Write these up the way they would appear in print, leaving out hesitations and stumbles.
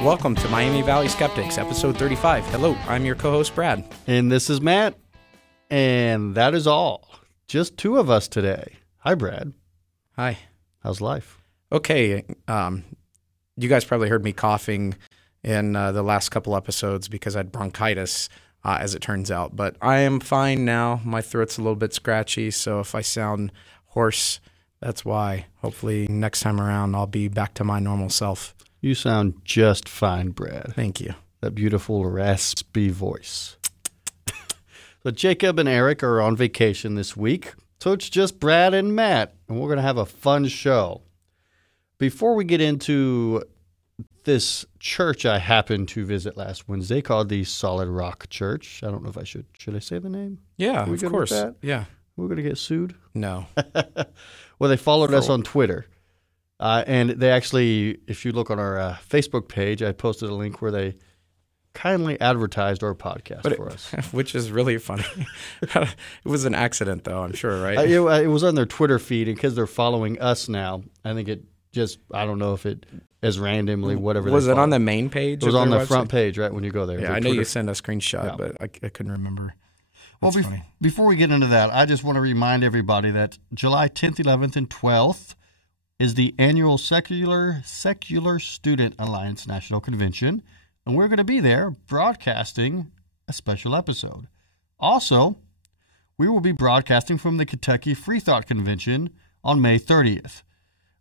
Welcome to Miami Valley Skeptics, episode 35. Hello, I'm your co-host, Brad. And this is Matt. And that is all. Just two of us today. Hi, Brad. Hi. How's life? Okay. You guys probably heard me coughing in the last couple episodes because I had bronchitis, as it turns out. But I am fine now. My throat's a little bit scratchy, so if I sound hoarse, that's why. Hopefully next time around I'll be back to my normal self. You sound just fine, Brad. Thank you. That beautiful raspy voice. So Jacob and Eric are on vacation this week, so it's just Brad and Matt, and we're going to have a fun show. Before we get into this church I happened to visit last Wednesday called the Solid Rock Church. I don't know if I should I say the name? Yeah, of course. Yeah. We're going to get sued? No. Well, they followed us on Twitter. And they actually, if you look on our Facebook page, I posted a link where they kindly advertised our podcast for us. Which is really funny. It was an accident, though, I'm sure, right? It was on their Twitter feed, and because they're following us now, I think it just, I don't know if it is randomly, whatever. Was it on the main page? It was on the front page, right, when you go there. Yeah, I know you sent a screenshot, but I couldn't remember. Well, before we get into that, I just want to remind everybody that July 10th, 11th, and 12th is the annual Secular Student Alliance National Convention, and we're going to be there broadcasting a special episode. Also, we will be broadcasting from the Kentucky Free Thought Convention on May 30th.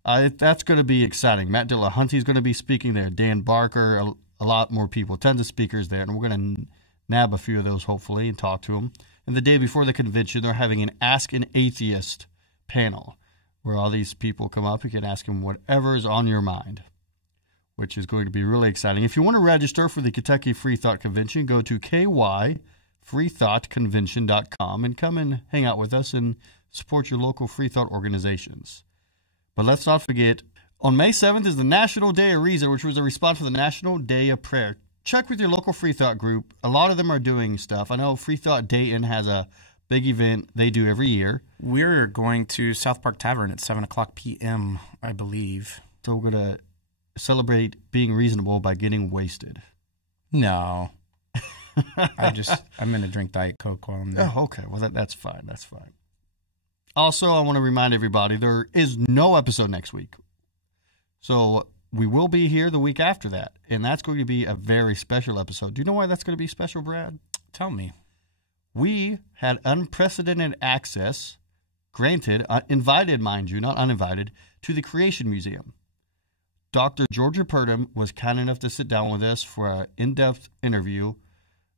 That's going to be exciting. Matt Dillahunty is going to be speaking there. Dan Barker, a lot more people, tons of speakers there, and we're going to nab a few of those, hopefully, and talk to them. And the day before the convention, they're having an Ask an Atheist panel, where all these people come up. You can ask them whatever is on your mind, which is going to be really exciting. If you want to register for the Kentucky Free Thought Convention, go to kyfreethoughtconvention.com and come and hang out with us and support your local free thought organizations. But let's not forget, on May 7th is the National Day of Reason, which was a response to the National Day of Prayer. Check with your local free thought group. A lot of them are doing stuff. I know Free Thought Dayton has a big event they do every year. We're going to South Park Tavern at 7 o'clock p.m., I believe. So we're going to celebrate being reasonable by getting wasted. No. I'm going to drink Diet Coke while I'm there. Oh, okay. Well, that's fine. That's fine. Also, I want to remind everybody there is no episode next week. So we will be here the week after that, and that's going to be a very special episode. Do you know why that's going to be special, Brad? Tell me. We had unprecedented access, granted, invited, mind you, not uninvited, to the Creation Museum. Dr. Georgia Purdom was kind enough to sit down with us for an in-depth interview.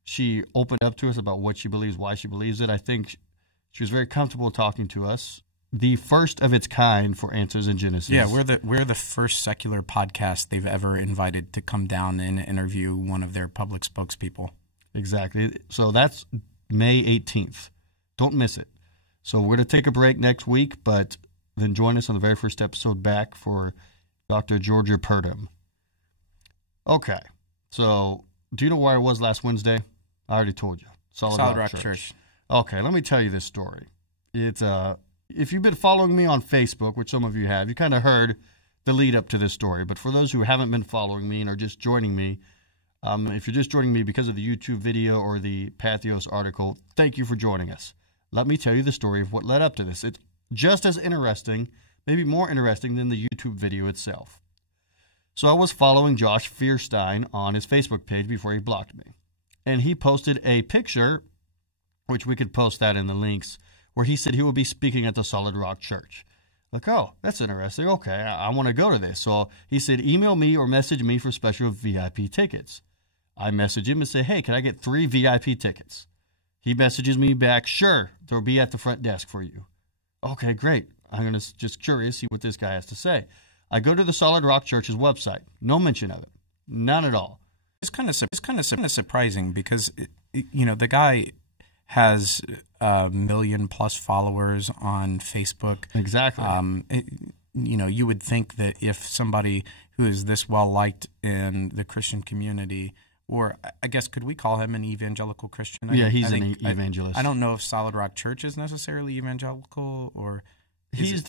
She opened up to us about what she believes, why she believes it. I think she was very comfortable talking to us. The first of its kind for Answers in Genesis. Yeah, we're the first secular podcast they've ever invited to come down and interview one of their public spokespeople. Exactly. So that's May 18th. Don't miss it. So we're going to take a break next week, but then join us on the very first episode back for Dr. Georgia Purdom. Okay. So do you know where I was last Wednesday? I already told you. Solid Rock Church. Okay, let me tell you this story. It's if you've been following me on Facebook, which some of you have, you kind of heard the lead up to this story. But for those who haven't been following me and are just joining me, if you're just joining me because of the YouTube video or the Pathos article, thank you for joining us. Let me tell you the story of what led up to this. It's just as interesting, maybe more interesting than the YouTube video itself. So I was following Josh Feuerstein on his Facebook page before he blocked me. And he posted a picture, which we could post that in the links, where he said he would be speaking at the Solid Rock Church. Like, oh, that's interesting. Okay, I want to go to this. So he said, email me or message me for special VIP tickets. I message him and say, hey, can I get 3 VIP tickets? He messages me back, sure, they'll be at the front desk for you. Okay, great. I'm going to just curious, see what this guy has to say. I go to the Solid Rock Church's website. No mention of it. None at all. It's kind of surprising because, the guy has a million plus followers on Facebook. Exactly. You would think that if somebody who is this well liked in the Christian community, or I guess could we call him an evangelical Christian? He's an evangelist. I don't know if Solid Rock Church is necessarily evangelical, or he's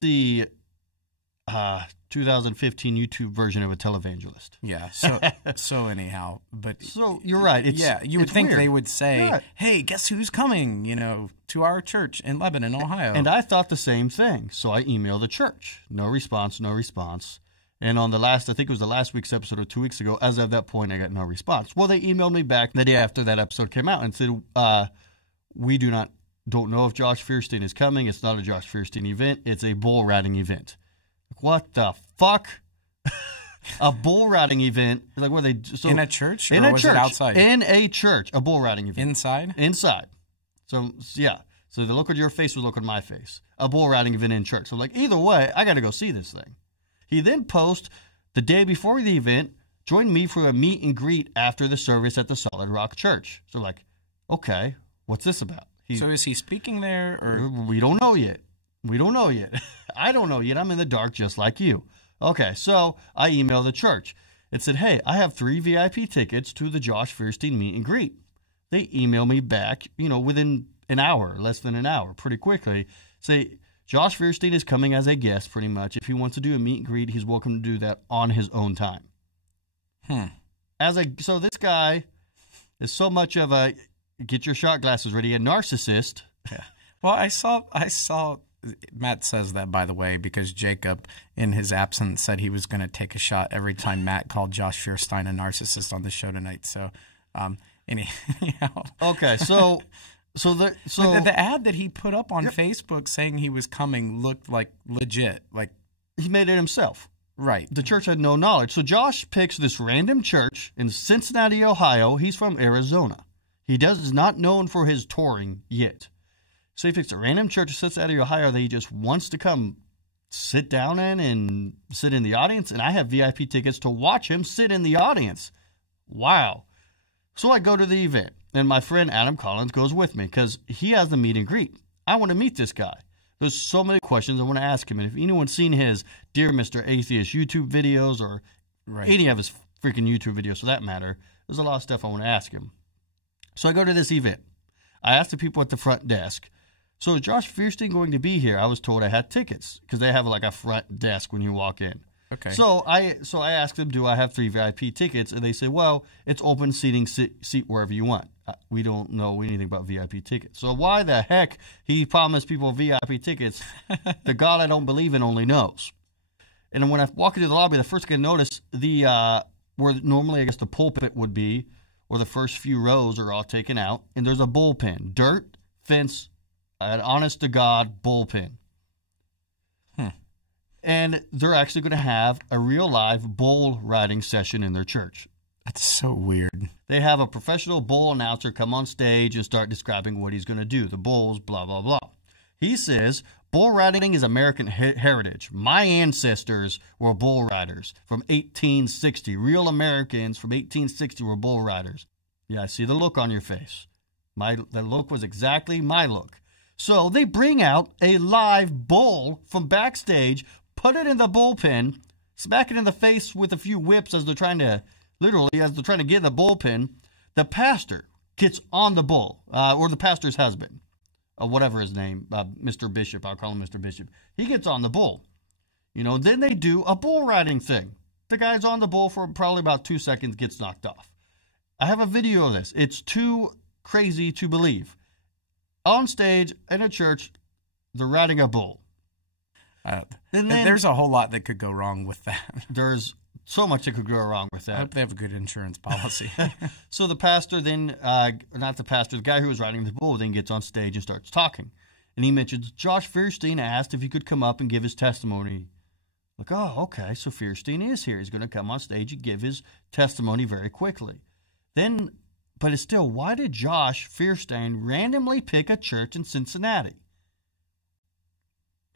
2015 YouTube version of a televangelist. Yeah. So anyhow, but so you're right. You would think weird. they would say, "Hey, guess who's coming? To our church in Lebanon, Ohio." And I thought the same thing. So I emailed the church. No response. No response. And on the last, I think it was the last week's episode or 2 weeks ago, as of that point, I got no response. Well, they emailed me back the day after that episode came out and said, we don't know if Josh Feuerstein is coming. It's not a Josh Feuerstein event. It's a bull riding event. What the fuck? A bull riding event? Like, what are they? So, in a church? In or a was church. It outside? In a church. A bull riding event. Inside? Inside. So, yeah. So the look on your face was look on my face. A bull riding event in church. So I'm like, either way, I got to go see this thing. He then posts the day before the event, join me for a meet and greet after the service at the Solid Rock Church. So like, okay, what's this about? So is he speaking there? Or we don't know yet. We don't know yet. I don't know yet. I'm in the dark just like you. Okay, so I emailed the church. It said, hey, I have 3 VIP tickets to the Josh Feuerstein meet and greet. They emailed me back, within an hour, less than an hour, pretty quickly. Say, Josh Feuerstein is coming as a guest, pretty much. If he wants to do a meet and greet, he's welcome to do that on his own time. So this guy is so much of a get your shot glasses ready, a narcissist. Yeah. Well, I saw. Matt says that, by the way, because Jacob, in his absence, said he was going to take a shot every time Matt called Josh Feuerstein a narcissist on the show tonight. So, anyhow. Okay, so the ad that he put up on Facebook saying he was coming looked like legit. Like he made it himself. Right. The church had no knowledge. So Josh picks this random church in Cincinnati, Ohio. He's from Arizona. He is not known for his touring yet. So he picks a random church in Cincinnati, Ohio that he just wants to come sit down in and sit in the audience. And I have VIP tickets to watch him sit in the audience. Wow. So I go to the event. And my friend Adam Collins goes with me because he has the meet and greet. I want to meet this guy. There's so many questions I want to ask him. And if anyone's seen his Dear Mr. Atheist YouTube videos or any of his freaking YouTube videos for that matter, there's a lot of stuff I want to ask him. So I go to this event. I asked the people at the front desk, so is Josh Feuerstein going to be here? I was told I had tickets because they have like a front desk when you walk in. Okay. So I asked them, do I have 3 VIP tickets? And they say, well, it's open seating, seat wherever you want. We don't know anything about VIP tickets. So why the heck he promised people VIP tickets? The God I don't believe in only knows. And then when I walk into the lobby, the first thing I notice, where normally I guess the pulpit would be, or the first few rows are all taken out, and there's a bullpen. Dirt, fence, an honest-to-God bullpen. And they're actually going to have a real live bull riding session in their church. That's so weird. They have a professional bull announcer come on stage and start describing what he's going to do. The bulls, blah, blah, blah. He says, bull riding is American heritage. My ancestors were bull riders from 1860. Real Americans from 1860 were bull riders. Yeah, I see the look on your face. That look was exactly my look. So they bring out a live bull from backstage, put it in the bullpen, smack it in the face with a few whips as they're trying to get in the bullpen. The pastor gets on the bull, or the pastor's husband, whatever his name, Mr. Bishop. I'll call him Mr. Bishop. He gets on the bull. Then they do a bull riding thing. The guy's on the bull for probably about 2 seconds, gets knocked off. I have a video of this. It's too crazy to believe. On stage in a church, they're riding a bull. There's a whole lot that could go wrong with that. There's so much that could go wrong with that. I hope they have a good insurance policy. So the pastor then, the guy who was riding the bull then gets on stage and starts talking. And he mentions Josh Feuerstein asked if he could come up and give his testimony. Like, oh, okay, so Feuerstein is here. He's going to come on stage and give his testimony very quickly. But it's still, why did Josh Feuerstein randomly pick a church in Cincinnati?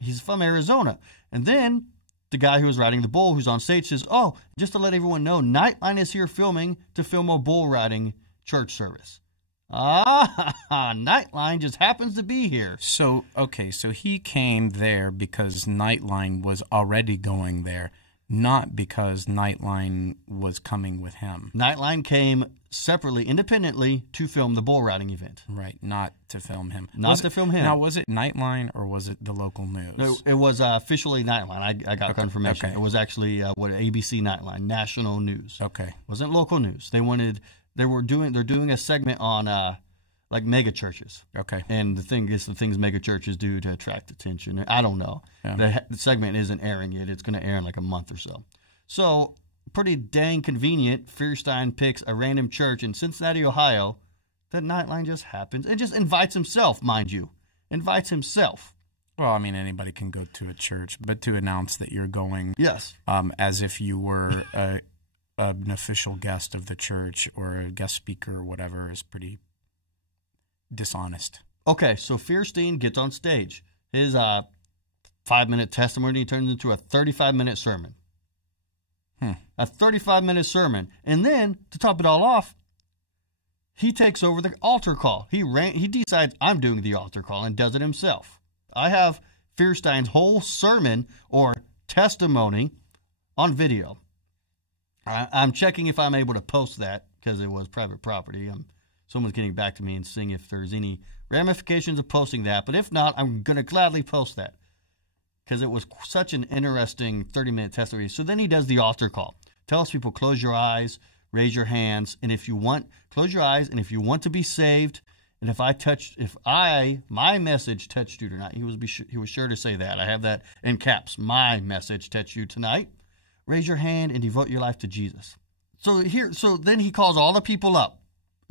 He's from Arizona. And then the guy who was riding the bull, who's on stage, says, oh, just to let everyone know, Nightline is here to film a bull riding church service. Nightline just happens to be here. So he came there because Nightline was already going there. not because Nightline was coming with him. Nightline came separately, independently, to film the bull riding event. Right, not to film him. Not to film him. Now, was it Nightline or was it the local news? No, it was officially Nightline. I got confirmation. Okay. It was actually ABC Nightline, national news. Okay. It wasn't local news. They're doing a segment on like mega churches. Okay. And the things mega churches do to attract attention. I don't know. Yeah. The segment isn't airing yet. It's going to air in like a month or so. So pretty dang convenient. Feuerstein picks a random church in Cincinnati, Ohio. That Nightline just happens. It just invites himself, mind you. Invites himself. Well, I mean, anybody can go to a church, but to announce that you're going, yes, as if you were an official guest of the church or a guest speaker or whatever is pretty dishonest. Okay, so Feuerstein gets on stage. His 5-minute testimony turns into a 35-minute sermon. A 35-minute sermon. And then, to top it all off, he takes over the altar call. He decides, I'm doing the altar call, and does it himself. I have Feuerstein's whole sermon or testimony on video. I'm checking if I'm able to post that because it was private property. Someone's getting back to me and seeing if there's any ramifications of posting that. But if not, I'm going to gladly post that because it was such an interesting 30-minute testimony. So then he does the altar call. Tells people, close your eyes, raise your hands, and if you want, close your eyes, and if you want to be saved, and if my message touched you tonight, he was sure to say that. I have that in caps. My message touched you tonight. Raise your hand and devote your life to Jesus. So then he calls all the people up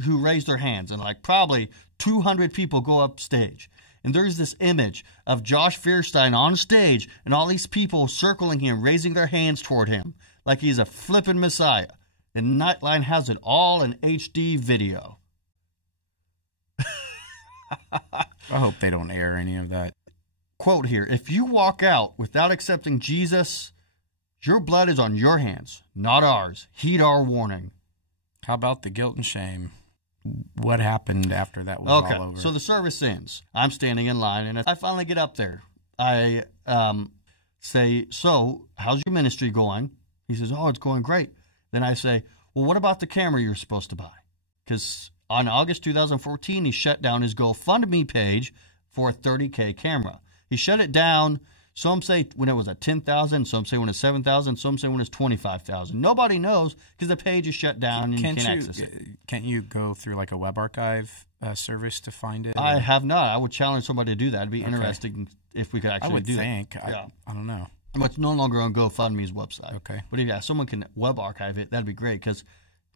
who raised their hands, and like probably 200 people go up stage. And there's this image of Josh Feuerstein on stage and all these people circling him, raising their hands toward him like he's a flippin' Messiah. And Nightline has it all in HD video. I hope they don't air any of that. Quote here, if you walk out without accepting Jesus, your blood is on your hands, not ours. Heed our warning. How about the guilt and shame? What happened after that was all over? So the service ends. I'm standing in line, and I finally get up there. I say, so how's your ministry going? He says, oh, it's going great. Then I say, well, what about the camera you're supposed to buy? Because on August 2014, he shut down his GoFundMe page for a $30K camera. He shut it down. Some say when it was at $10,000, some say when it's $7,000, some say when it's $25,000. Nobody knows because the page is shut down and you can't access it. Can't you go through like a web archive service to find it? I have not. I would challenge somebody to do that. It'd be interesting if we could actually do that. I don't know. But it's no longer on GoFundMe's website. Okay. But if someone can web archive it, that'd be great because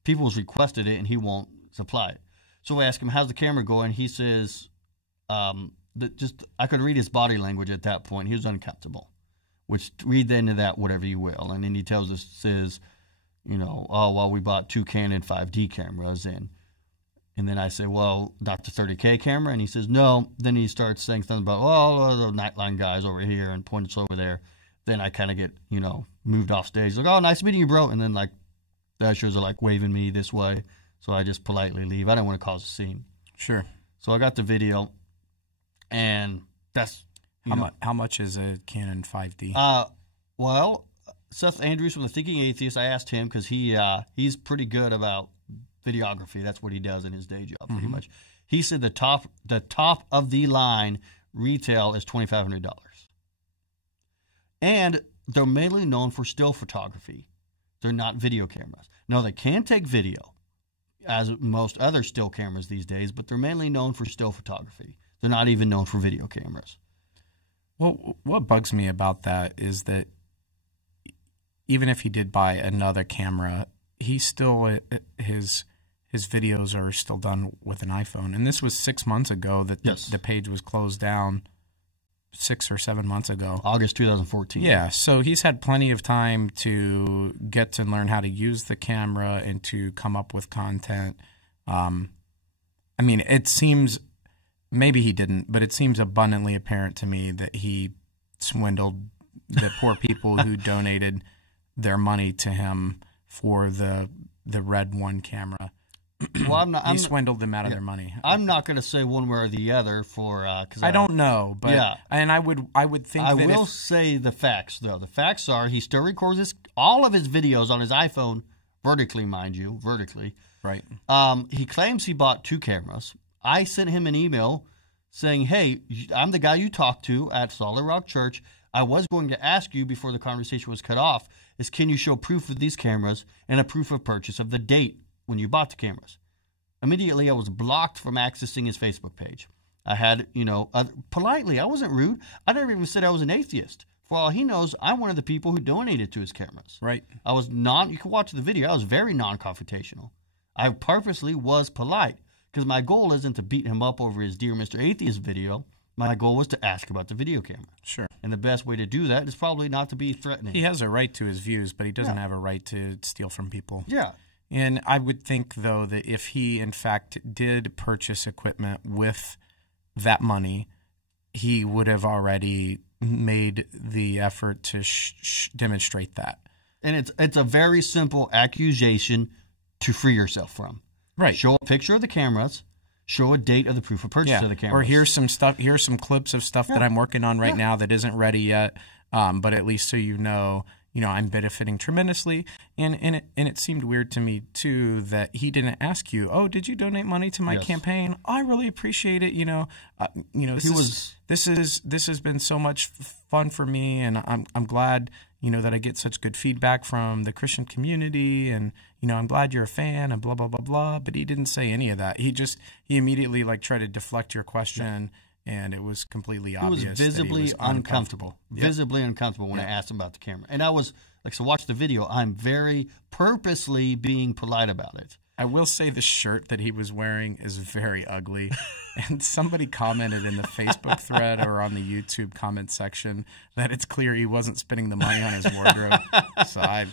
people's requested it and he won't supply it. So I ask him, how's the camera going? He says, I could read his body language at that point. He was uncomfortable, which read into that whatever you will. And then he tells us, says, well, we bought 2 Canon 5D cameras and then I say, well, not the 30K camera. And he says, no. Then he starts saying something about, the Nightline guys over here and points over there. Then I kind of get, moved off stage. Like, oh, nice meeting you, bro. And then, like, the ushers are, like, waving me this way. So I just politely leave. I don't want to cause a scene. Sure. So I got the video, and that's, How much is a Canon 5D? Well, Seth Andrews from The Thinking Atheist, I asked him because he's pretty good about videography. That's what he does in his day job, pretty much. He said the top of the line retail is $2,500. And they're mainly known for still photography. They're not video cameras. No, they can take video, as most other still cameras these days, but they're mainly known for still photography. They're not even known for video cameras. Well, what bugs me about that is that even if he did buy another camera, he still his videos are still done with an iPhone. And this was 6 months ago that the page was closed down. 6 or 7 months ago. August 2014. Yeah, so he's had plenty of time to get to learn how to use the camera and to come up with content. I mean, it seems, maybe he didn't, but it seems abundantly apparent to me that he swindled the poor people who donated their money to him for the Red One camera. Well, I'm not. He swindled them out of their money. I'm not going to say one way or the other because I don't know, but and I would think I will say the facts though. The facts are he still records all of his videos on his iPhone vertically, mind you, vertically. Right. He claims he bought 2 cameras. I sent him an email saying, "Hey, I'm the guy you talked to at Solid Rock Church. I was going to ask you before the conversation was cut off is can you show proof of these cameras and a proof of purchase of the date when you bought the cameras?" Immediately, I was blocked from accessing his Facebook page. I had, politely, I wasn't rude. I never even said I was an atheist. For all he knows, I'm one of the people who donated to his cameras. Right. I was you can watch the video, I was very non-confrontational. I purposely was polite because my goal isn't to beat him up over his Dear Mr. Atheist video. My goal was to ask about the video camera. Sure. And the best way to do that is probably not to be threatening. He has a right to his views, but he doesn't have a right to steal from people. Yeah. And I would think, though, that if he, in fact, did purchase equipment with that money, he would have already made the effort to demonstrate that. And it's a very simple accusation to free yourself from. Right. Show a picture of the cameras. Show a date of the proof of purchase of the cameras. Or here's some stuff. Here's some clips of stuff that I'm working on right now that isn't ready yet. But at least so you know, I'm benefiting tremendously. And it seemed weird to me too that he didn't ask you, "Oh, did you donate money to my campaign? I really appreciate it. This has been so much fun for me, and I'm glad that I get such good feedback from the Christian community, and I'm glad you're a fan, and blah blah blah blah." But he didn't say any of that. He immediately tried to deflect your question. And it was completely obvious. He was visibly uncomfortable. Yep. Visibly uncomfortable when I asked him about the camera. And I was so watch the video. I'm very purposely being polite about it. I will say the shirt that he was wearing is very ugly. And somebody commented in the Facebook thread or on the YouTube comment section that it's clear he wasn't spending the money on his wardrobe. So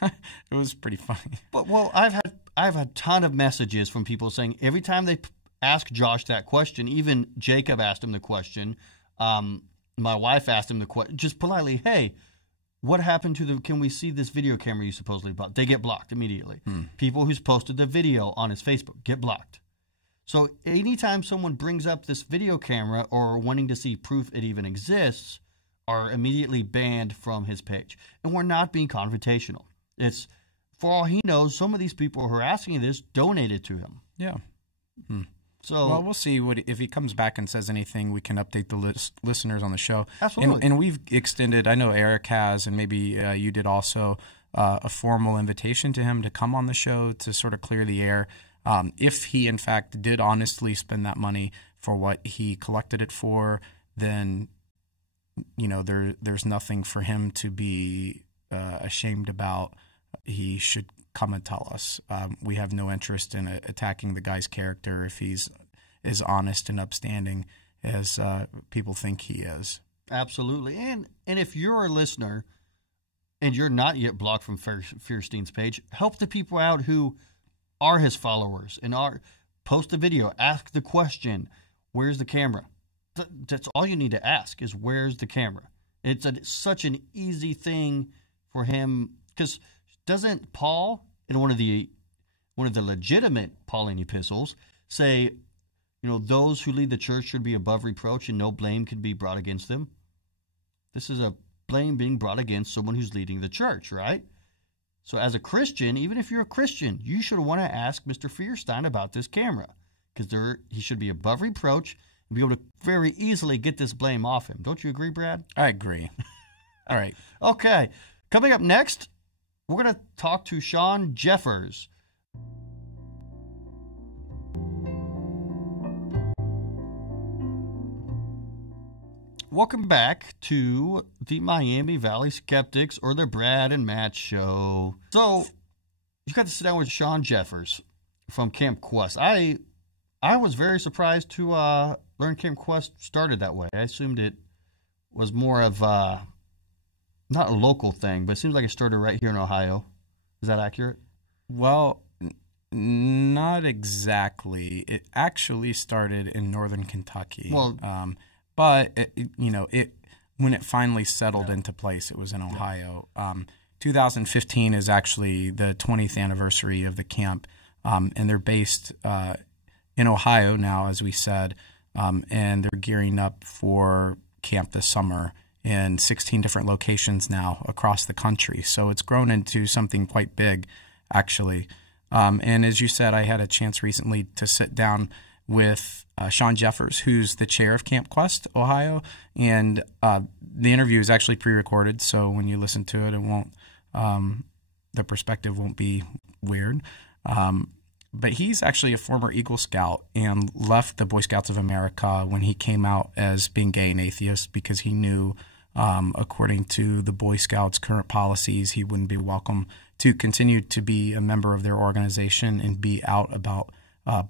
it was pretty funny. But I've had a ton of messages from people saying every time they ask Josh that question. Even Jacob asked him the question. My wife asked him the question, just politely, "Hey, what happened to can we see this video camera you supposedly bought?" They get blocked immediately. People who's posted the video on his Facebook get blocked. So anytime someone brings up this video camera or wanting to see proof it even exists are immediately banned from his page. And we're not being confrontational. It's, for all he knows, some of these people who are asking this donated to him. Yeah. So, we'll see if he comes back and says anything. We can update the listeners on the show. Absolutely. And we've extended. I know Eric has, and maybe you did also, a formal invitation to him to come on the show to sort of clear the air. If he in fact did honestly spend that money for what he collected it for, then there's nothing for him to be ashamed about. He should come and tell us. We have no interest in attacking the guy's character if he's as honest and upstanding as people think he is. Absolutely. And if you're a listener and you're not yet blocked from Feuerstein's page, help the people out who are his followers and post the video, ask the question, "Where's the camera?" That's all you need to ask is, "Where's the camera?" It's such an easy thing for him, because doesn't Paul, in one of the legitimate Pauline epistles, say, those who lead the church should be above reproach and no blame could be brought against them? This is a blame being brought against someone who's leading the church, right? So as a Christian, even if you're a Christian, you should want to ask Mr. Feuerstein about this camera, because he should be above reproach and be able to very easily get this blame off him. Don't you agree, Brad? I agree. All right. Okay. Coming up next, we're going to talk to Shawn Jeffers. Welcome back to the Miami Valley Skeptics, or the Brad and Matt Show. So, you got to sit down with Shawn Jeffers from Camp Quest. I was very surprised to learn Camp Quest started that way. I assumed it was more of not a local thing, but it seems like it started right here in Ohio. Is that accurate? Well, not exactly. It actually started in northern Kentucky. Well, but when it finally settled into place, it was in Ohio. 2015 is actually the 20th anniversary of the camp. and they're based in Ohio now, as we said, and they're gearing up for camp this summer in 16 different locations now across the country. So it's grown into something quite big, actually. And as you said, I had a chance recently to sit down with Shawn Jeffers, who's the chair of Camp Quest Ohio, and the interview is actually pre-recorded, so when you listen to it, it won't the perspective won't be weird. But he's actually a former Eagle Scout and left the Boy Scouts of America when he came out as being gay and atheist because he knew, according to the Boy Scouts' current policies, he wouldn't be welcome to continue to be a member of their organization and be out about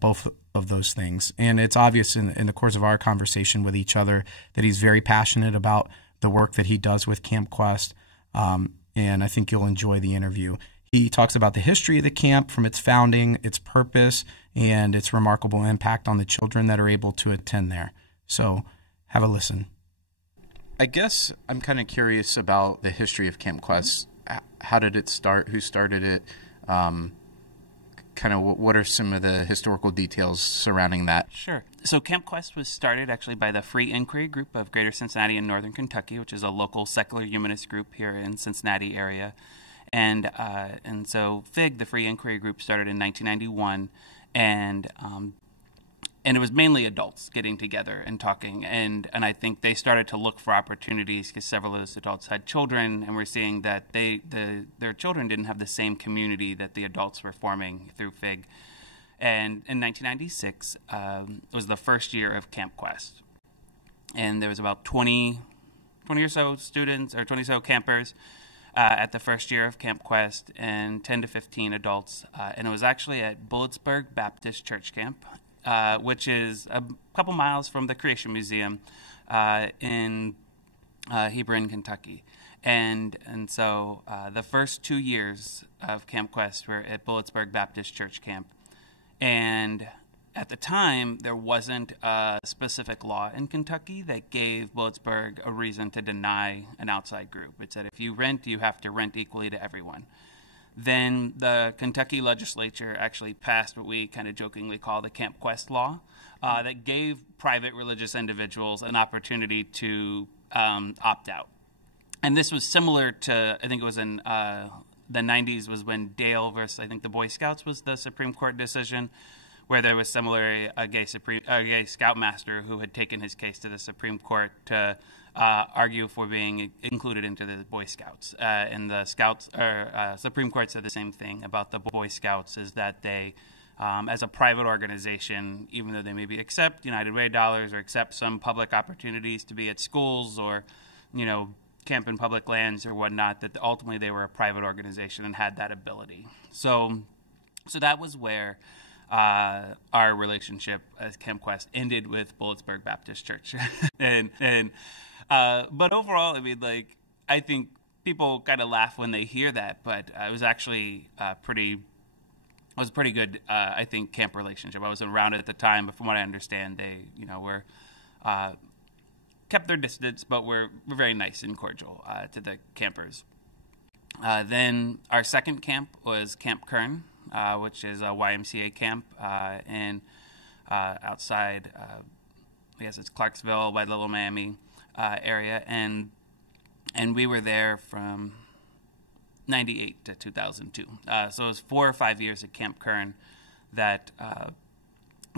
both of those things. And it's obvious in the course of our conversation with each other that he's very passionate about the work that he does with Camp Quest, and I think you'll enjoy the interview. He talks about the history of the camp from its founding, its purpose, and its remarkable impact on the children that are able to attend there. So have a listen. I guess I'm kind of curious about the history of Camp Quest. How did it start? Who started it? Kind of what are some of the historical details surrounding that? Sure. So Camp Quest was started actually by the Free Inquiry Group of Greater Cincinnati and Northern Kentucky, which is a local secular humanist group here in Cincinnati area. And so FIG, the Free Inquiry Group, started in 1991, and it was mainly adults getting together and talking. And I think they started to look for opportunities because several of those adults had children, and we're seeing that their children didn't have the same community that the adults were forming through FIG. And in 1996 was the first year of Camp Quest, and there was about 20 or so students or 20 so campers at the first year of Camp Quest, and 10 to 15 adults, and it was actually at Bulletsburg Baptist Church Camp, which is a couple miles from the Creation Museum in Hebron, Kentucky. And so the first 2 years of Camp Quest were at Bulletsburg Baptist Church Camp. And at the time, there wasn't a specific law in Kentucky that gave Bulletsburg a reason to deny an outside group. It said if you rent, you have to rent equally to everyone. Then the Kentucky legislature actually passed what we kind of jokingly call the Camp Quest law that gave private religious individuals an opportunity to opt out. And this was similar to, I think it was in the 90s was when Dale versus, I think, the Boy Scouts was the Supreme Court decision, where there was similarly a gay scoutmaster who had taken his case to the Supreme Court to argue for being included into the Boy Scouts. And the Supreme Court said the same thing about the Boy Scouts, is that they, as a private organization, even though they maybe accept United Way dollars or accept some public opportunities to be at schools or, camp in public lands or whatnot, that ultimately they were a private organization and had that ability. So that was where our relationship as Camp Quest ended with Bulletsburg Baptist Church. But overall, I think people kind of laugh when they hear that, but it was actually a pretty good, I think, camp relationship. I wasn't around at the time, but from what I understand, they, were kept their distance, but were very nice and cordial to the campers. Then our second camp was Camp Kern, which is a YMCA camp outside, I guess it's Clarksville by Little Miami area, and we were there from 98 to 2002. So it was 4 or 5 years at Camp Kern that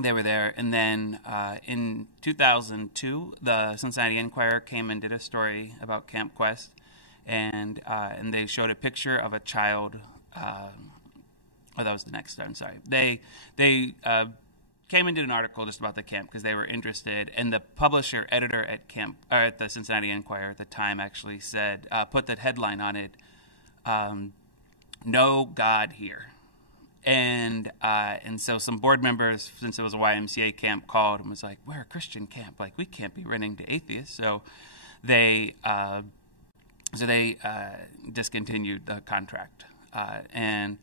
they were there. And then in 2002, the Cincinnati Enquirer came and did a story about Camp Quest, and they showed a picture of a child. Oh, that was the next. I'm sorry. They came and did an article just about the camp because they were interested, and the editor at the Cincinnati Enquirer at the time actually said, put that headline on it, "No God Here," and so some board members, since it was a YMCA camp, called and was like, "We're a Christian camp, we can't be renting to atheists," so they discontinued the contract, and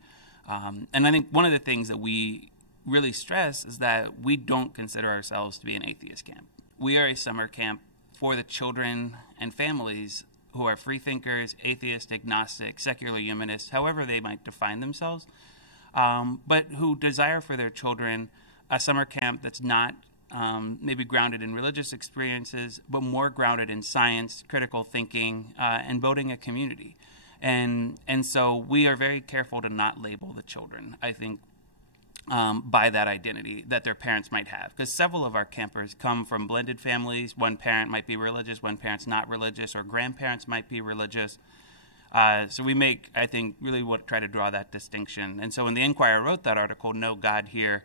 I think one of the things that we really stress is that we don't consider ourselves to be an atheist camp. We are a summer camp for the children and families who are free thinkers, atheist, agnostic, secular humanists, however they might define themselves, but who desire for their children a summer camp that's not maybe grounded in religious experiences, but more grounded in science, critical thinking, and building a community. And so we are very careful to not label the children, I think, by that identity that their parents might have. Because several of our campers come from blended families. One parent might be religious, one parent's not religious, or grandparents might be religious. So we make, I think, really try to draw that distinction. And so when the Inquirer wrote that article, No God Here,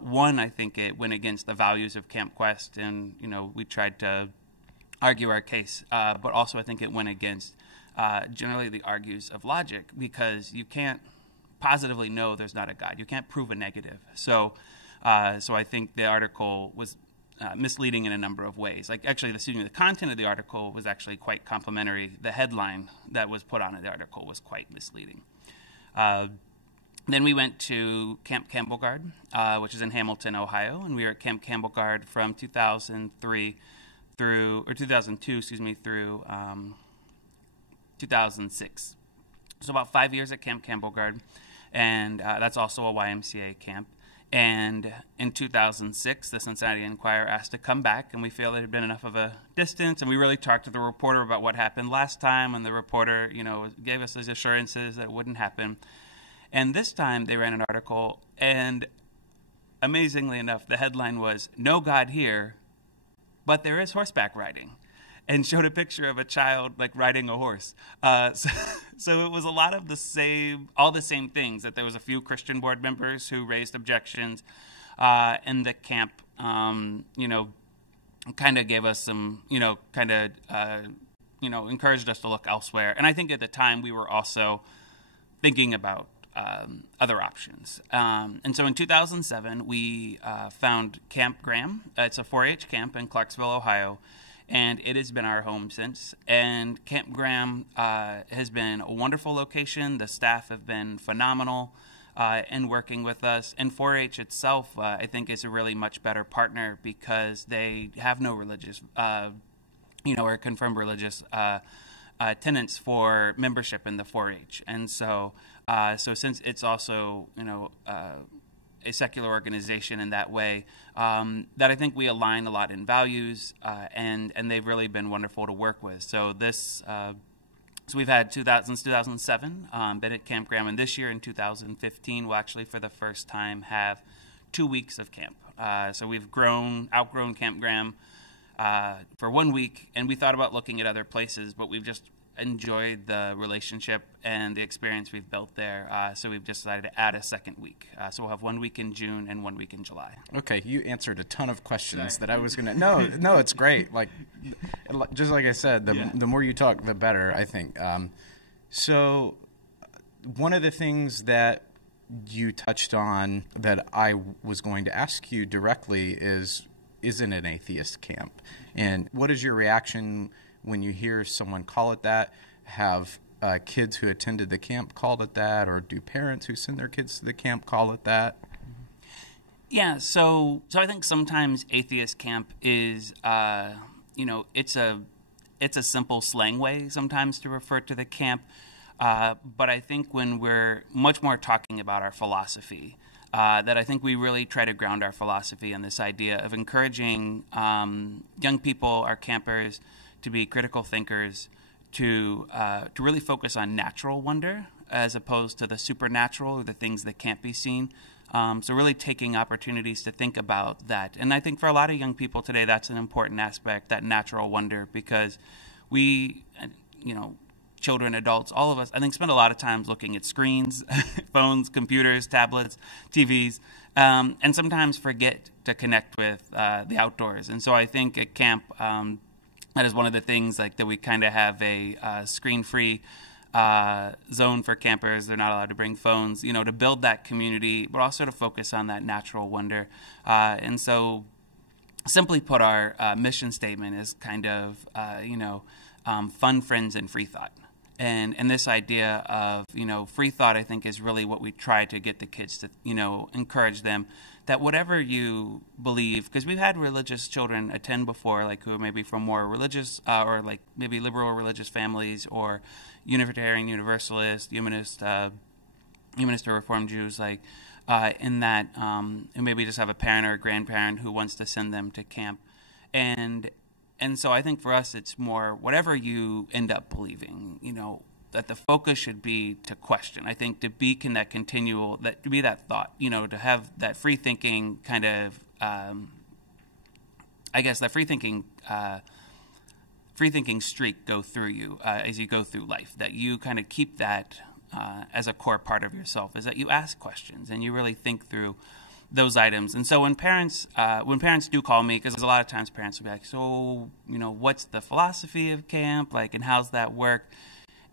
one, I think it went against the values of Camp Quest, and we tried to argue our case. But also, I think it went against generally the argues of logic, because you can't positively know there's not a God. You can't prove a negative. So I think the article was misleading in a number of ways. Like, actually, the content of the article was actually quite complimentary. The headline that was put on the article was quite misleading. Then we went to Camp Campbell-Guard, which is in Hamilton, Ohio, and we were at Camp Campbell-Guard from 2002, through 2006. So about 5 years at Camp Campbell-Guard, and that's also a YMCA camp. And in 2006, the Cincinnati Enquirer asked to come back, and we felt there had been enough of a distance, and we really talked to the reporter about what happened last time, and the reporter, gave us those assurances that it wouldn't happen. And this time they ran an article, and amazingly enough, the headline was, "No God Here, but there is horseback riding," and showed a picture of a child riding a horse. So it was a lot of all the same things, that there was a few Christian board members who raised objections, and the camp, kind of gave us some, encouraged us to look elsewhere. And I think at the time we were also thinking about other options. And so in 2007, we found Camp Graham. It's a 4-H camp in Clarksville, Ohio, and it has been our home since. And Camp Graham has been a wonderful location. The staff have been phenomenal in working with us. And 4-H itself, I think, is a really much better partner, because they have no religious, or confirmed religious tenets for membership in the 4-H. And so since it's also, a secular organization in that way, that I think we align a lot in values, and they've really been wonderful to work with. So so we've had since 2007, been at Camp Graham, and this year in 2015, we'll actually for the first time have 2 weeks of camp. So we've outgrown Camp Graham for 1 week, and we thought about looking at other places, but we've just enjoyed the relationship and the experience we've built there, so we've decided to add a second week. So we'll have 1 week in June and 1 week in July. Okay, you answered a ton of questions that I was going to... No, it's great. Just like I said, the more you talk, the better, I think. So one of the things that you touched on that I was going to ask you directly is it an atheist camp? And what is your reaction when you hear someone call it that? Have kids who attended the camp called it that, or do parents who send their kids to the camp call it that? Yeah, so I think sometimes atheist camp is, it's a simple slang way sometimes to refer to the camp, but I think when we're much more talking about our philosophy, that I think we really try to ground our philosophy in this idea of encouraging young people, our campers, to be critical thinkers, to really focus on natural wonder as opposed to the supernatural or the things that can't be seen. So really taking opportunities to think about that. And I think for a lot of young people today, that's an important aspect, that natural wonder, because we, children, adults, all of us, I think, spend a lot of time looking at screens, phones, computers, tablets, TVs, and sometimes forget to connect with the outdoors. And so I think at camp, that is one of the things that we kind of have a screen-free zone for campers. They're not allowed to bring phones, to build that community, but also to focus on that natural wonder. And so simply put, our mission statement is kind of, fun, friends, and free thought. And this idea of, free thought, I think, is really what we try to get the kids to, encourage them, that whatever you believe, because we've had religious children attend before, who are maybe from more religious or maybe liberal religious families, or Unitarian, Universalist, Humanist humanist or Reformed Jews, like in that and maybe just have a parent or a grandparent who wants to send them to camp, and so I think for us it's more whatever you end up believing, that the focus should be to question. I think to be that continual, to be that thought, to have that free thinking kind of, I guess that free thinking streak go through you as you go through life. That you kind of keep that as a core part of yourself. Is that you ask questions and you really think through those items. And so when parents do call me, because a lot of times parents will be like, so what's the philosophy of camp, like, and how's that work?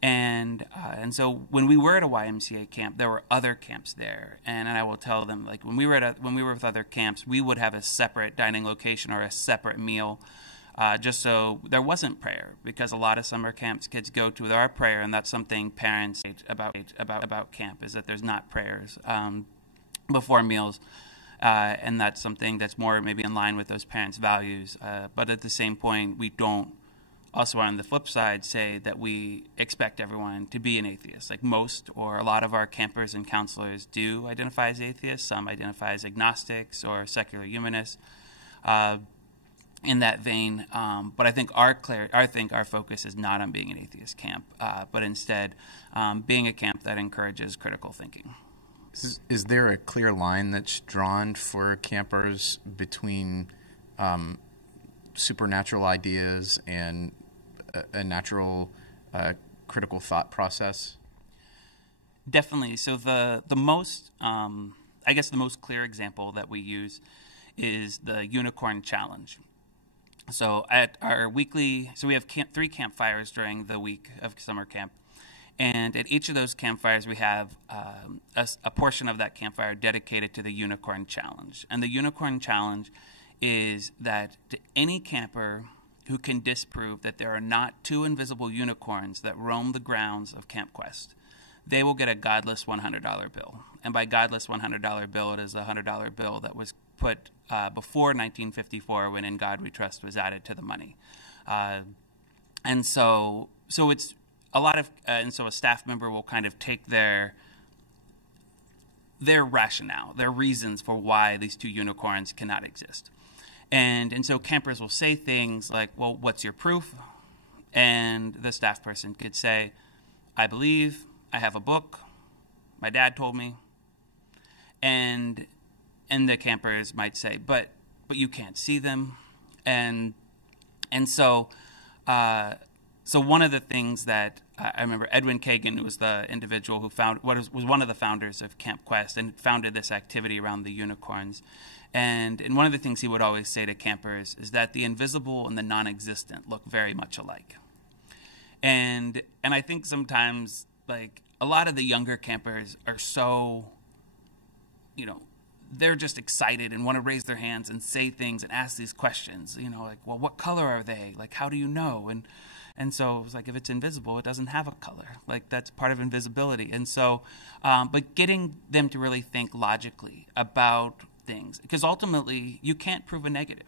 And so when we were at a YMCA camp, there were other camps there, and I will tell them, like, when we were with other camps, we would have a separate dining location or a separate meal, just so there wasn't prayer, because a lot of summer camps kids go to, there are prayer, and that's something parents hate about camp, is that there's not prayers before meals, and that's something that's more maybe in line with those parents' values. But at the same point, we don't also, on the flip side, say that we expect everyone to be an atheist. Like most or a lot of our campers and counselors do identify as atheists. Some identify as agnostics or secular humanists in that vein. But I think our focus is not on being an atheist camp, but instead being a camp that encourages critical thinking. Is there a clear line that's drawn for campers between supernatural ideas and a natural critical thought process? Definitely. So the most I guess the most clear example that we use is the unicorn challenge. So at our weekly, we have 3 campfires during the week of summer camp, and at each of those campfires we have a portion of that campfire dedicated to the unicorn challenge. And the unicorn challenge is that to any camper who can disprove that there are not 2 invisible unicorns that roam the grounds of Camp Quest, they will get a godless $100 bill. And by godless $100 bill, it is a $100 bill that was put before 1954, when "In God We Trust" was added to the money. And so it's a lot of, and so a staff member will kind of take their rationale, their reasons for why these 2 unicorns cannot exist. And so campers will say things like, well, what's your proof? And the staff person could say, I believe, I have a book, my dad told me. And the campers might say, but you can't see them. And so one of the things that I remember, Edwin Kagan, who was the individual who was one of the founders of Camp Quest and founded this activity around the unicorns. And one of the things he would always say to campers is that the invisible and the non-existent look very much alike. And I think sometimes, like, a lot of the younger campers are so, they're just excited and want to raise their hands and say things and ask these questions, like, well, what color are they? Like, how do you know? And so it was like, if it's invisible, it doesn't have a color. Like, that's part of invisibility. And so, but getting them to really think logically about things, because ultimately you can't prove a negative.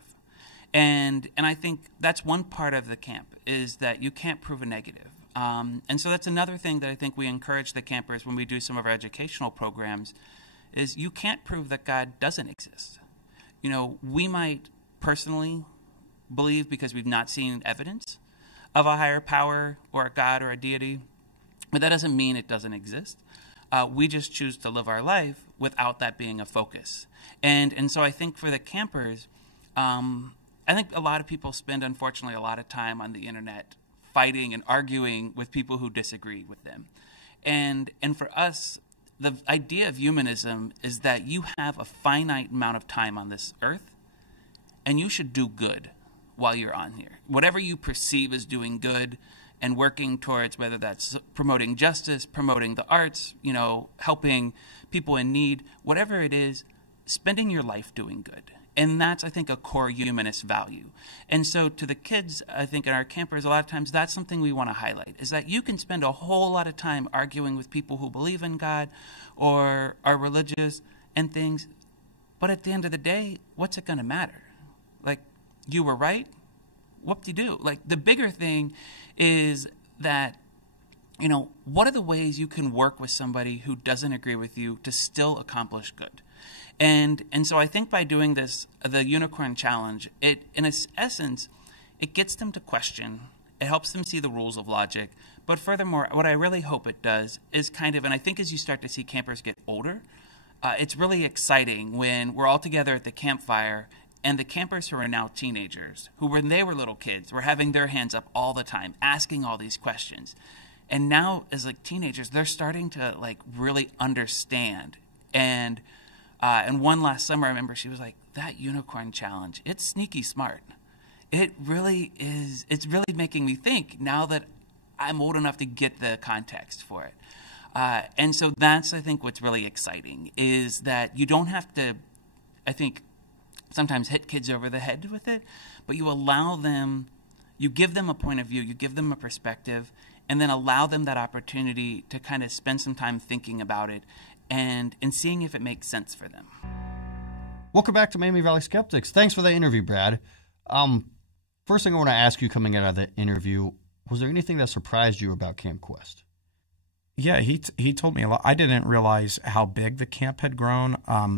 And I think that's one part of the camp, is that you can't prove a negative. And so that's another thing that I think we encourage the campers when we do some of our educational programs, is you can't prove that God doesn't exist. We might personally believe, because we've not seen evidence of a higher power or a God or a deity, but that doesn't mean it doesn't exist. We just choose to live our life without that being a focus. And so I think for the campers, I think a lot of people spend, unfortunately, a lot of time on the internet fighting and arguing with people who disagree with them. And for us, the idea of humanism is that you have a finite amount of time on this earth, and you should do good while you're on here. Whatever you perceive as doing good and working towards, whether that's promoting justice, promoting the arts, helping people in need, whatever it is, spending your life doing good. And that's, I think, a core humanist value. And so to the kids, I think, in our campers, a lot of times that's something we want to highlight, is that you can spend a whole lot of time arguing with people who believe in God or are religious and things, but at the end of the day, what's it going to matter? Like, you were right, whoop-de-doo. Like, the bigger thing is that what are the ways you can work with somebody who doesn't agree with you to still accomplish good? And so I think by doing this, the Unicorn Challenge, in essence, it gets them to question. It helps them see the rules of logic. But furthermore, what I really hope it does is and I think as you start to see campers get older, it's really exciting when we're all together at the campfire and the campers who are now teenagers, who when they were little kids, were having their hands up all the time, asking all these questions. And now as teenagers, they're starting to really understand. And one last summer, I remember she was like, that Unicorn Challenge, it's sneaky smart. It really is. It's really making me think now that I'm old enough to get the context for it. And so that's, I think, what's really exciting is that you don't have to, I think, sometimes hit kids over the head with it, but you allow them, you give them a point of view, you give them a perspective, and then allow them that opportunity to kind of spend some time thinking about it and seeing if it makes sense for them. Welcome back to Miami Valley Skeptics. Thanks for the interview, Brad. First thing I want to ask you coming out of the interview, was there anything that surprised you about Camp Quest? Yeah, he told me a lot. I didn't realize how big the camp had grown.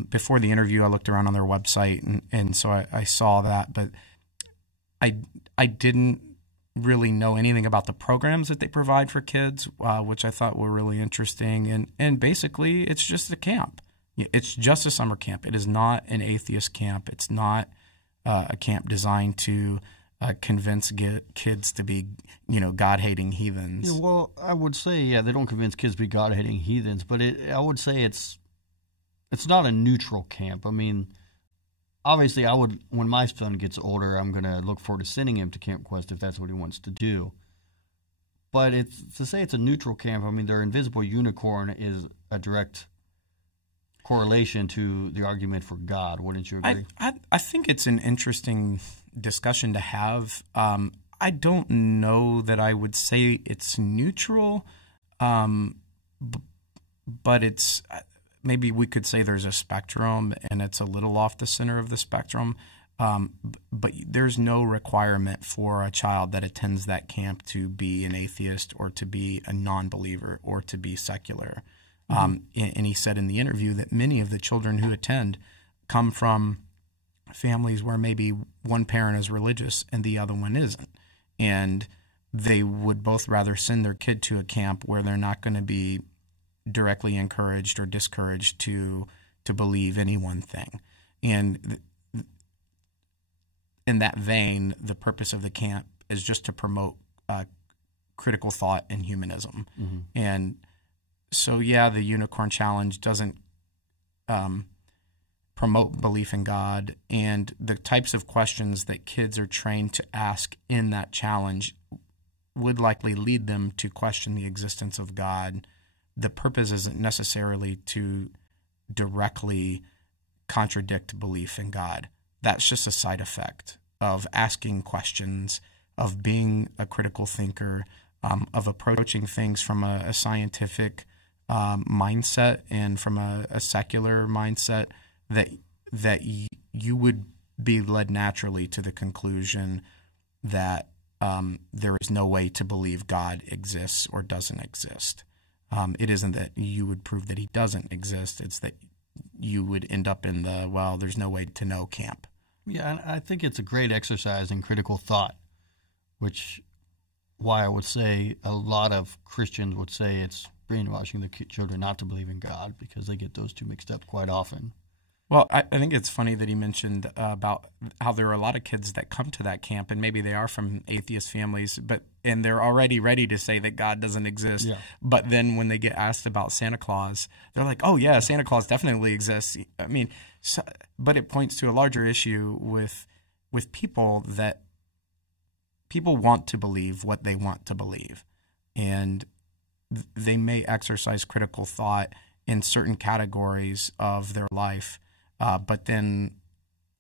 Before the interview, I looked around on their website, and so I saw that, but I didn't really know anything about the programs that they provide for kids, which I thought were really interesting. And basically, it's just a camp. It's just a summer camp. It is not an atheist camp. It's not a camp designed to convince kids to be, God-hating heathens. Yeah, well, I would say, they don't convince kids to be God-hating heathens, but I would say it's not a neutral camp. I mean, obviously, when my son gets older, I'm going to look forward to sending him to Camp Quest if that's what he wants to do. But to say it's a neutral camp, I mean, their invisible unicorn is a direct correlation to the argument for God. Wouldn't you agree? I think it's an interesting discussion to have. I don't know that I would say it's neutral, but it's maybe we could say there's a spectrum and it's a little off the center of the spectrum. But there's no requirement for a child that attends that camp to be an atheist or to be a non-believer or to be secular. And he said in the interview that many of the children who attend come from families where maybe one parent is religious and the other one isn't. And they would both rather send their kid to a camp where they're not going to be directly encouraged or discouraged to believe any one thing. And in that vein, the purpose of the camp is just to promote critical thought and humanism. Mm-hmm. And so, yeah, the Unicorn Challenge doesn't promote belief in God, and the types of questions that kids are trained to ask in that challenge would likely lead them to question the existence of God. The purpose isn't necessarily to directly contradict belief in God. That's just a side effect of asking questions, of being a critical thinker, of approaching things from a scientific mindset and from a secular mindset, that you would be led naturally to the conclusion that there is no way to believe God exists or doesn't exist. It isn't that you would prove that he doesn't exist. It's that you would end up in the, well, there's no way to know camp. Yeah, I think it's a great exercise in critical thought, which why I would say a lot of Christians would say it's brainwashing the children not to believe in God, because they get those two mixed up quite often. Well, I think it's funny that he mentioned about how there are a lot of kids that come to that camp, and maybe they are from atheist families, and they're already ready to say that God doesn't exist. Yeah. But then when they get asked about Santa Claus, they're like, "Oh yeah, Santa Claus definitely exists." I mean, but it points to a larger issue with people, that people want to believe what they want to believe, and they may exercise critical thought in certain categories of their life, but then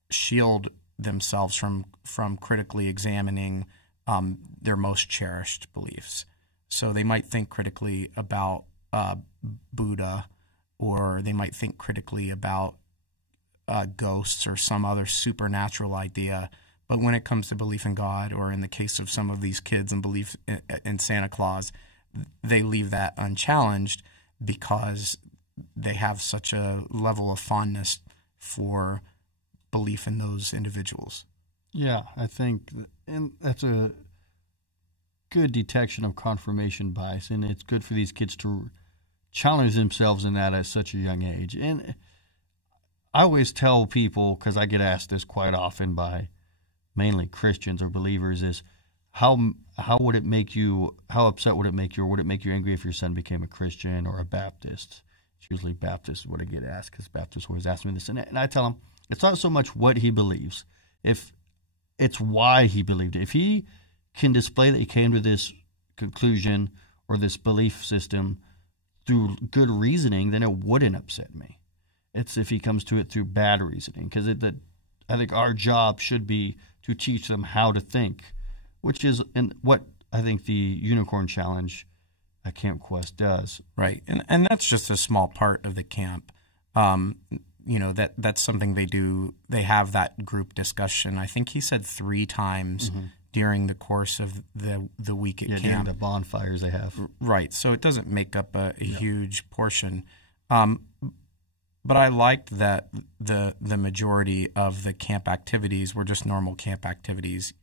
shield themselves from critically examining their most cherished beliefs. So they might think critically about Buddha, or they might think critically about ghosts or some other supernatural idea. But when it comes to belief in God, or in the case of some of these kids and belief in Santa Claus, they leave that unchallenged because they have such a level of fondness for belief in those individuals. Yeah, I think, and that's a good detection of confirmation bias, and it's good for these kids to challenge themselves in that at such a young age. And I always tell people, because I get asked this quite often by mainly Christians or believers, is how would it make you, how upset would it make you, or would it make you angry if your son became a Christian or a Baptist? It's usually Baptist is what I get asked, because Baptists always ask me this. And I tell them, it's not so much what he believes, if it's why he believed it. If he can display that he came to this conclusion or this belief system through good reasoning, then it wouldn't upset me. It's if he comes to it through bad reasoning, because I think our job should be to teach them how to think, which is what I think the Unicorn Challenge at Camp Quest does. Right, and that's just a small part of the camp. That's something they do. They have that group discussion. I think he said 3 times during the course of the week at camp. During the bonfires they have. Right, so it doesn't make up a huge portion. But I liked that the majority of the camp activities were just normal camp activities,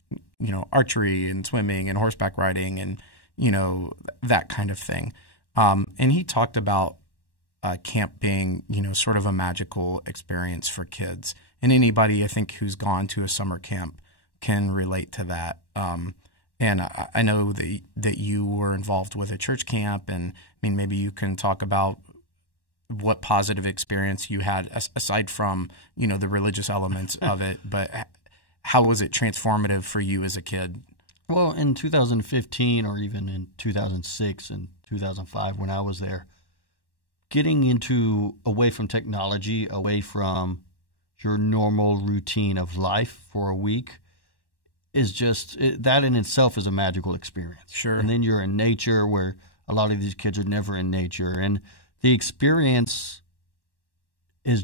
archery and swimming and horseback riding and, that kind of thing. And he talked about camp being, sort of a magical experience for kids. And anybody, I think, who's gone to a summer camp can relate to that. And I know that you were involved with a church camp, and maybe you can talk about what positive experience you had aside from, the religious elements of it, but how was it transformative for you as a kid? Well, in 2015 or even in 2006 and 2005 when I was there, getting away from technology, away from your normal routine of life for a week is that in itself is a magical experience. Sure. And then you're in nature where a lot of these kids are never in nature. And the experience is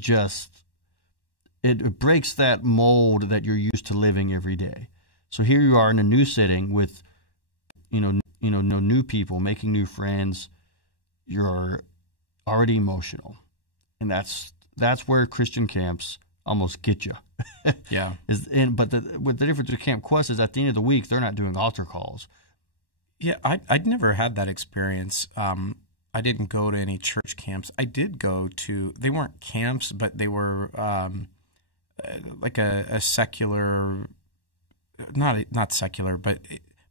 it breaks that mold that you're used to living every day. So here you are in a new setting with, new people, making new friends. You're already emotional, and that's where Christian camps almost get you. Yeah. But the difference with Camp Quest is at the end of the week they're not doing altar calls. Yeah, I'd never had that experience. I didn't go to any church camps. I did go to, they weren't camps, but they were like a secular, not secular, but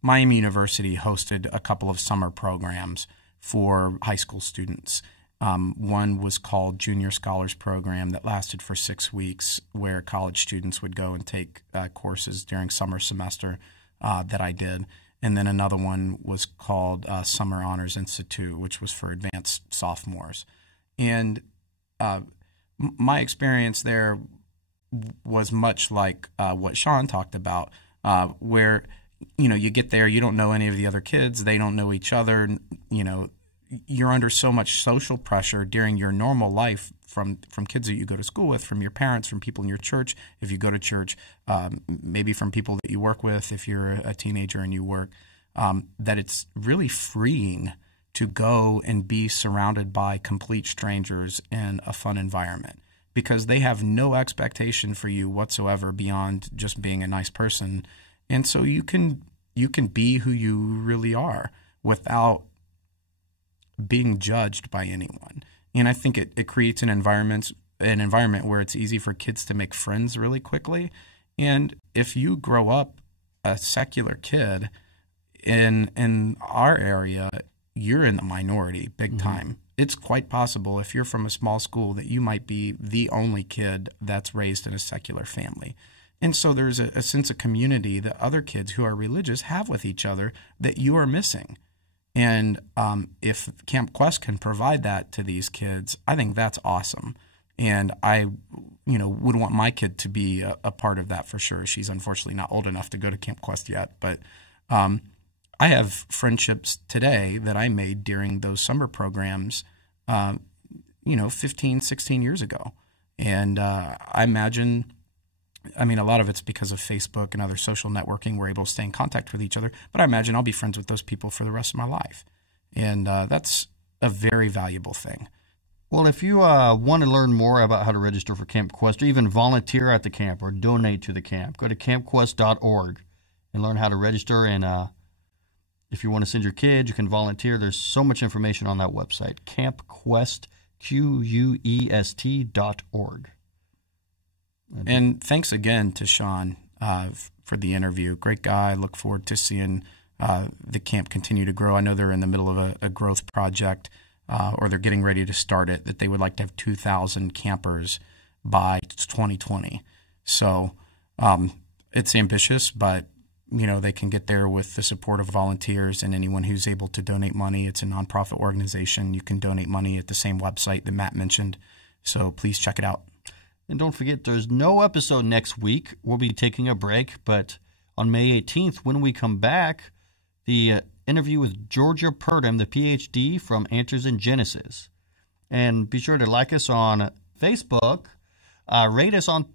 Miami University hosted a couple of summer programs for high school students. One was called Junior Scholars Program that lasted for 6 weeks, where college students would go and take courses during summer semester that I did. And then another one was called Summer Honors Institute, which was for advanced sophomores. And my experience there was much like what Shawn talked about, where, you get there, you don't know any of the other kids, they don't know each other, you're under so much social pressure during your normal life from kids that you go to school with, from your parents, from people in your church, if you go to church, maybe from people that you work with if you're a teenager and you work, that it's really freeing to go and be surrounded by complete strangers in a fun environment, because they have no expectation for you whatsoever beyond just being a nice person. And so you can be who you really are without being judged by anyone. And I think it creates an environment where it's easy for kids to make friends really quickly. And if you grow up a secular kid in our area, you're in the minority big time. It's quite possible, if you're from a small school, that you might be the only kid that's raised in a secular family. And so there's a sense of community that other kids who are religious have with each other that you are missing. And if Camp Quest can provide that to these kids, I think that's awesome. And I, would want my kid to be a part of that for sure. She's unfortunately not old enough to go to Camp Quest yet. But I have friendships today that I made during those summer programs, 15, 16 years ago. And I imagine, a lot of it's because of Facebook and other social networking. We're able to stay in contact with each other. But I imagine I'll be friends with those people for the rest of my life. And that's a very valuable thing. Well, if you want to learn more about how to register for Camp Quest or even volunteer at the camp or donate to the camp, go to campquest.org and learn how to register. And if you want to send your kids, you can volunteer. There's so much information on that website, campquest.org. And thanks again to Shawn for the interview. Great guy. I look forward to seeing the camp continue to grow. I know they're in the middle of a growth project, or they're getting ready to start it, that they would like to have 2,000 campers by 2020. So it's ambitious, but they can get there with the support of volunteers and anyone who's able to donate money. It's a nonprofit organization. You can donate money at the same website that Matt mentioned. So please check it out. And don't forget, there's no episode next week. We'll be taking a break, but on May 18th, when we come back, the interview with Georgia Purdom, the PhD from Answers in Genesis. And be sure to like us on Facebook, rate us on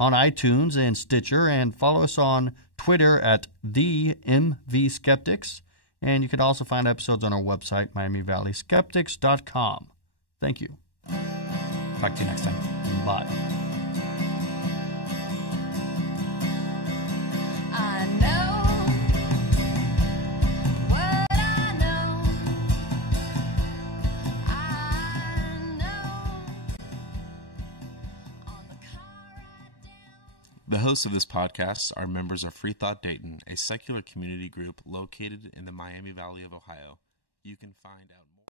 iTunes and Stitcher, and follow us on Twitter at the MVSkeptics. And you can also find episodes on our website, MiamiValleySkeptics.com. Thank you. Talk to you next time. Bye. The hosts of this podcast are members of Free Thought Dayton, a secular community group located in the Miami Valley of Ohio. You can find out more.